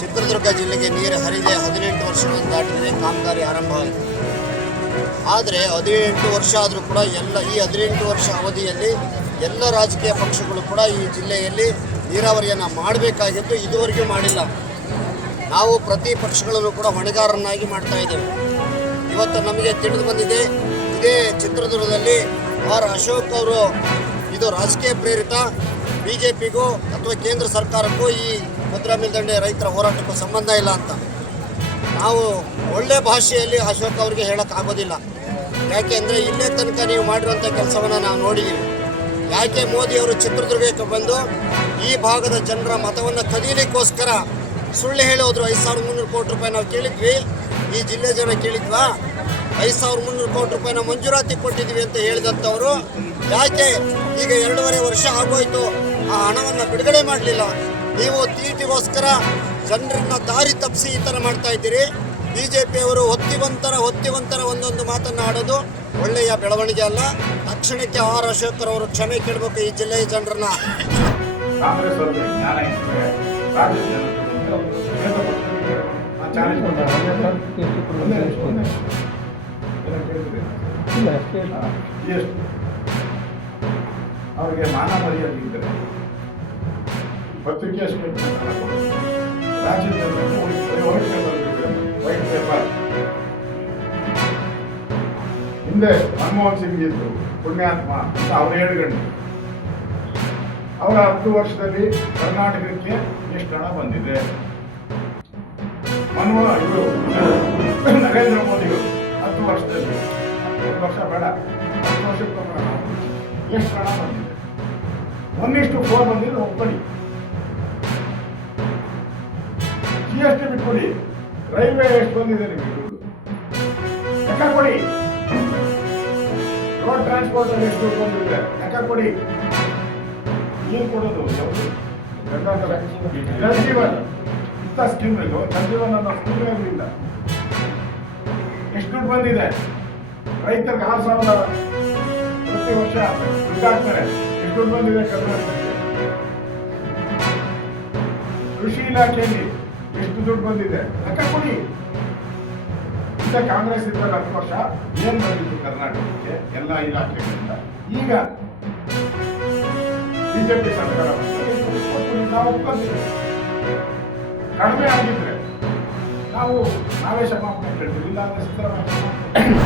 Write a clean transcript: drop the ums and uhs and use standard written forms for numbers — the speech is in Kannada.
ಚಿತ್ರದುರ್ಗ ಜಿಲ್ಲೆಗೆ ನೀರು ಹರಿದೆ 18 ವರ್ಷಗಳನ್ನು ದಾಟಿದರೆ ಕಾಮಗಾರಿ ಆರಂಭ ಆಯಿತು. ಆದರೆ 18 ವರ್ಷ ಆದರೂ ಕೂಡ ಈ 18 ವರ್ಷ ಅವಧಿಯಲ್ಲಿ ಎಲ್ಲ ರಾಜಕೀಯ ಪಕ್ಷಗಳು ಕೂಡ ಈ ಜಿಲ್ಲೆಯಲ್ಲಿ ನೀರಾವರಿಯನ್ನು ಮಾಡಬೇಕಾಗಿದ್ದು ಇದುವರೆಗೂ ಮಾಡಿಲ್ಲ. ನಾವು ಪ್ರತಿ ಪಕ್ಷಗಳನ್ನು ಕೂಡ ಹೊಣೆಗಾರರನ್ನಾಗಿ ಮಾಡ್ತಾ ಇದ್ದೇವೆ. ಇವತ್ತು ನಮಗೆ ತಿಳಿದು ಬಂದಿದೆ, ಇದೇ ಚಿತ್ರದುರ್ಗದಲ್ಲಿ ಅಶೋಕ್ ಅವರು ಇದು ರಾಜಕೀಯ ಪ್ರೇರಿತ, BJPಗೂ ಅಥವಾ ಕೇಂದ್ರ ಸರ್ಕಾರಕ್ಕೂ ಈ ಭದ್ರಾ ಮೇಲ್ದಂಡೆ ರೈತರ ಹೋರಾಟಕ್ಕೂ ಸಂಬಂಧ ಇಲ್ಲ ಅಂತ ನಾವು ಒಳ್ಳೆ ಭಾಷೆಯಲ್ಲಿ ಅಶೋಕ್ ಅವರಿಗೆ ಹೇಳೋಕ್ಕಾಗೋದಿಲ್ಲ. ಯಾಕೆಂದರೆ ಇಲ್ಲೇ ತನಕ ನೀವು ಮಾಡಿರುವಂಥ ಕೆಲಸವನ್ನು ನಾವು ನೋಡಿದ್ದೀವಿ. ಯಾಕೆ ಮೋದಿಯವರು ಚಿತ್ರದುರ್ಗಕ್ಕೆ ಬಂದು ಈ ಭಾಗದ ಜನರ ಮತವನ್ನು ಕದೀಲಿಕ್ಕೋಸ್ಕರ ಸುಳ್ಳು ಹೇಳೋದ್ರು. 5,300 ಕೋಟಿ ರೂಪಾಯಿ ನಾವು ಕೇಳಿದ್ವಿ, ಈ ಜಿಲ್ಲೆ ಜನ ಕೇಳಿದ್ವಾ? 5,300 ಕೋಟಿ ರೂಪಾಯಿನ ಮಂಜೂರಾತಿ ಕೊಟ್ಟಿದ್ವಿ ಅಂತ ಹೇಳಿದಂಥವರು ಯಾಕೆ ಈಗ 2.5 ವರ್ಷ ಆಗೋಯ್ತು ಆ ಹಣವನ್ನು ಬಿಡುಗಡೆ ಮಾಡಲಿಲ್ಲ? ನೀವು ತೀಟಿಗೋಸ್ಕರ ಜನರನ್ನ ದಾರಿ ತಪ್ಪಿಸಿ ಈ ಥರ ಮಾಡ್ತಾ ಇದ್ದೀರಿ. BJPಯವರು ಹೊತ್ತಿವಂತರ ಒಂದೊಂದು ಮಾತನ್ನು ಆಡೋದು ಒಳ್ಳೆಯ ಬೆಳವಣಿಗೆ ಅಲ್ಲ. ತಕ್ಷಣಕ್ಕೆ ಅಶೋಕ್ ಅವರು ಕ್ಷಮೆ ಕೇಳಬೇಕು ಈ ಜಿಲ್ಲೆಯ ಜನರನ್ನ. ಕಾಂಗ್ರೆಸ್ ಅವರಿಗೆ ಮಾನ ಮರ್ಯಾದೆ ಇದ್ದರೆ ಪತ್ರಿಕೆ ರಾಜ್ಯದ ವೈಟ್ ಪೇಪರ್ ಹಿಂದೆ ಮನಮೋಹನ್ ಸಿಂಗ್ ಇದ್ರು, ಪುಣ್ಯಾತ್ಮ ಅಂತ ಅವ್ರು 7 ಗಂಟೆ. ಅವರ 10 ವರ್ಷದಲ್ಲಿ ಕರ್ನಾಟಕಕ್ಕೆ ಎಷ್ಟು ಹಣ ಬಂದಿದೆ? ನರೇಂದ್ರ ಮೋದಿಗಳು 10 ವರ್ಷದಲ್ಲಿ, 1 ವರ್ಷ ಬೇಡ, 10 ವರ್ಷಕ್ಕೆ ಎಷ್ಟು ಹಣ ಬಂದಿದೆ? 1:4 ಬಂದಿದ್ರೆ ಒಪ್ಪಡಿ. GST ಬಿಟ್ಕೊಡಿ. ರೈಲ್ವೆ ಎಷ್ಟು ಬಂದಿದೆ ನಿಮಗೆ ದುಡ್ಡು ಲೆಕ್ಕ ಕೊಡಿ. ರೋಡ್ ಟ್ರಾನ್ಸ್ಪೋರ್ಟ್ ಅಲ್ಲಿ ಎಷ್ಟು ದುಡ್ಡು ಬಂದಿದೆ ಲೆಕ್ಕ ಕೊಡಿ. ಏನ್ ಕೊಡೋದು? ಜಲಜೀವನ್ ಇಂಥ ಸ್ಕೀಮ್ ಇದು. ಜಲಜೀವನ್ ಅನ್ನೋ ಸ್ಕೀಮ್ ಇರಲಿಲ್ಲ. ಎಷ್ಟು ದುಡ್ಡು ಬಂದಿದೆ? ರೈತರಿಗೆ 6,000 ಪ್ರತಿ ವರ್ಷ ದುಡ್ಡು ಹಾಕ್ತಾರೆ. ಎಷ್ಟು ದುಡ್ಡು ಬಂದಿದೆ ಕರ್ನಾಟಕಕ್ಕೆ? ಕೃಷಿ ಇಲಾಖೆಯಲ್ಲಿ ಎಷ್ಟು ದುಡ್ಡು ಬಂದಿದೆ ಲೆಕ್ಕ ಕೊಡಿ. ಇಂಥ ಕಾಂಗ್ರೆಸ್ ಇದ್ದ 10 ವರ್ಷ ಏನ್ ಬಂದಿತ್ತು ಕರ್ನಾಟಕಕ್ಕೆ ಎಲ್ಲ ಇಲಾಖೆಗಳಿಂದ? ಈಗ BJP ಸರ್ಕಾರ ನಾವು ಒಪ್ಕೊಂತೀವಿ. ಕಡಿಮೆ ಆಗಿದ್ರೆ ನಾವೇ ಕ್ಷಮಾಪಣೆ ಕೇಳ್ತೀವಿ. ಇಲ್ಲ ಅಂದ್ರೆ ಸಿದ್ದರಾಮಯ್ಯ